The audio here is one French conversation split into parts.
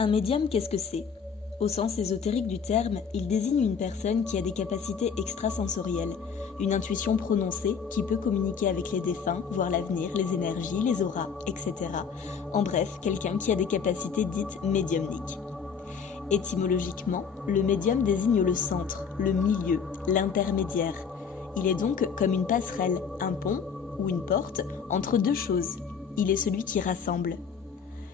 Un médium, qu'est-ce que c'est ? Au sens ésotérique du terme, il désigne une personne qui a des capacités extrasensorielles, une intuition prononcée qui peut communiquer avec les défunts, voir l'avenir, les énergies, les auras, etc. En bref, quelqu'un qui a des capacités dites médiumniques. Étymologiquement, le médium désigne le centre, le milieu, l'intermédiaire. Il est donc comme une passerelle, un pont ou une porte entre deux choses. Il est celui qui rassemble.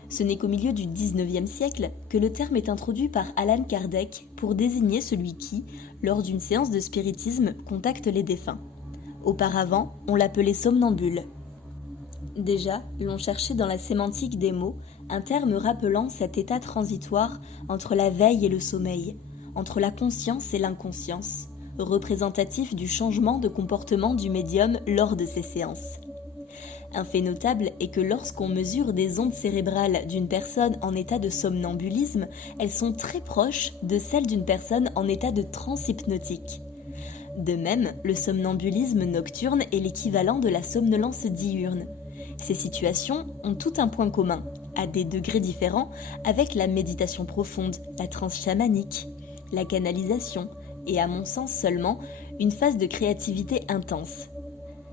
Ce n'est qu'au milieu du XIXe siècle que le terme est introduit par Allan Kardec pour désigner celui qui, lors d'une séance de spiritisme, contacte les défunts. Auparavant, on l'appelait somnambule. Déjà, l'on cherchait dans la sémantique des mots un terme rappelant cet état transitoire entre la veille et le sommeil, entre la conscience et l'inconscience, représentatif du changement de comportement du médium lors de ces séances. Un fait notable est que lorsqu'on mesure des ondes cérébrales d'une personne en état de somnambulisme, elles sont très proches de celles d'une personne en état de transe hypnotique. De même, le somnambulisme nocturne est l'équivalent de la somnolence diurne. Ces situations ont tout un point commun, à des degrés différents, avec la méditation profonde, la transe chamanique, la canalisation et, à mon sens seulement, une phase de créativité intense.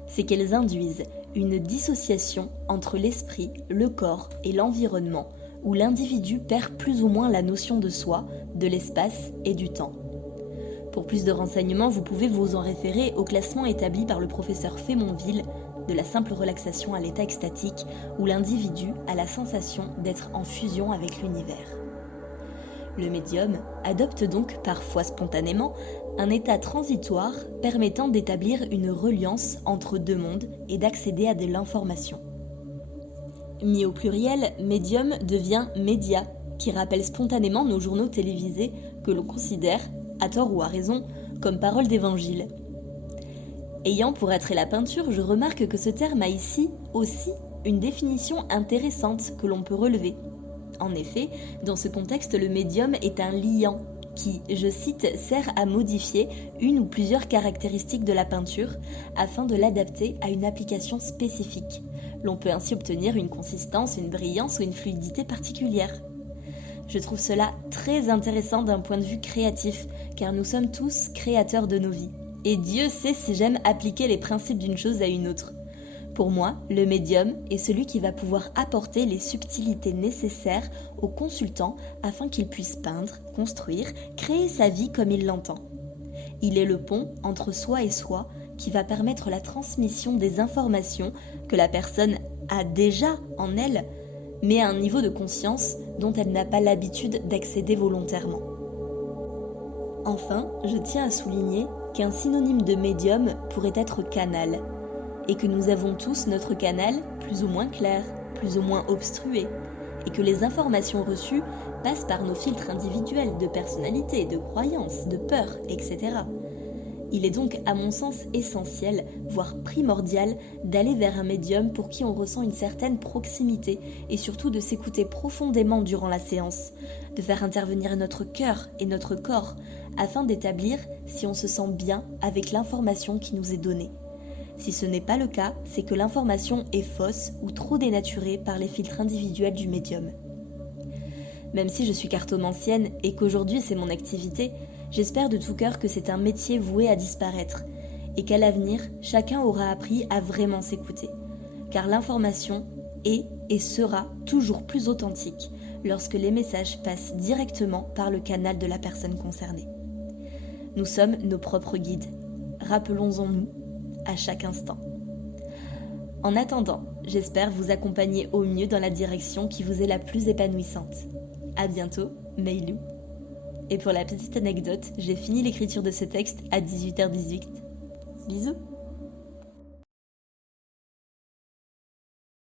C'est qu'elles induisent une dissociation entre l'esprit, le corps et l'environnement, où l'individu perd plus ou moins la notion de soi, de l'espace et du temps. Pour plus de renseignements, vous pouvez vous en référer au classement établi par le professeur Fémonville de la simple relaxation à l'état extatique, où l'individu a la sensation d'être en fusion avec l'univers. Le médium adopte donc, parfois spontanément, un état transitoire permettant d'établir une reliance entre deux mondes et d'accéder à de l'information. Mis au pluriel, médium devient média, qui rappelle spontanément nos journaux télévisés que l'on considère, à tort ou à raison, comme parole d'évangile. Ayant pour attrait la peinture, je remarque que ce terme a ici aussi une définition intéressante que l'on peut relever. En effet, dans ce contexte, le médium est un liant qui, je cite, sert à modifier une ou plusieurs caractéristiques de la peinture afin de l'adapter à une application spécifique. L'on peut ainsi obtenir une consistance, une brillance ou une fluidité particulière. Je trouve cela très intéressant d'un point de vue créatif, car nous sommes tous créateurs de nos vies. Et Dieu sait si j'aime appliquer les principes d'une chose à une autre. Pour moi, le médium est celui qui va pouvoir apporter les subtilités nécessaires au consultant afin qu'il puisse peindre, construire, créer sa vie comme il l'entend. Il est le pont entre soi et soi qui va permettre la transmission des informations que la personne a déjà en elle, mais à un niveau de conscience dont elle n'a pas l'habitude d'accéder volontairement. Enfin, je tiens à souligner qu'un synonyme de médium pourrait être canal, et que nous avons tous notre canal plus ou moins clair, plus ou moins obstrué, et que les informations reçues passent par nos filtres individuels de personnalité, de croyances, de peur, etc. Il est donc, à mon sens, essentiel, voire primordial, d'aller vers un médium pour qui on ressent une certaine proximité, et surtout de s'écouter profondément durant la séance, de faire intervenir notre cœur et notre corps, afin d'établir si on se sent bien avec l'information qui nous est donnée. Si ce n'est pas le cas, c'est que l'information est fausse ou trop dénaturée par les filtres individuels du médium. Même si je suis cartomancienne et qu'aujourd'hui c'est mon activité, j'espère de tout cœur que c'est un métier voué à disparaître et qu'à l'avenir, chacun aura appris à vraiment s'écouter. Car l'information est et sera toujours plus authentique lorsque les messages passent directement par le canal de la personne concernée. Nous sommes nos propres guides. Rappelons-en-nous à chaque instant. En attendant, j'espère vous accompagner au mieux dans la direction qui vous est la plus épanouissante. À bientôt, Meilou. Et pour la petite anecdote, j'ai fini l'écriture de ce texte à 18h18. Bisous.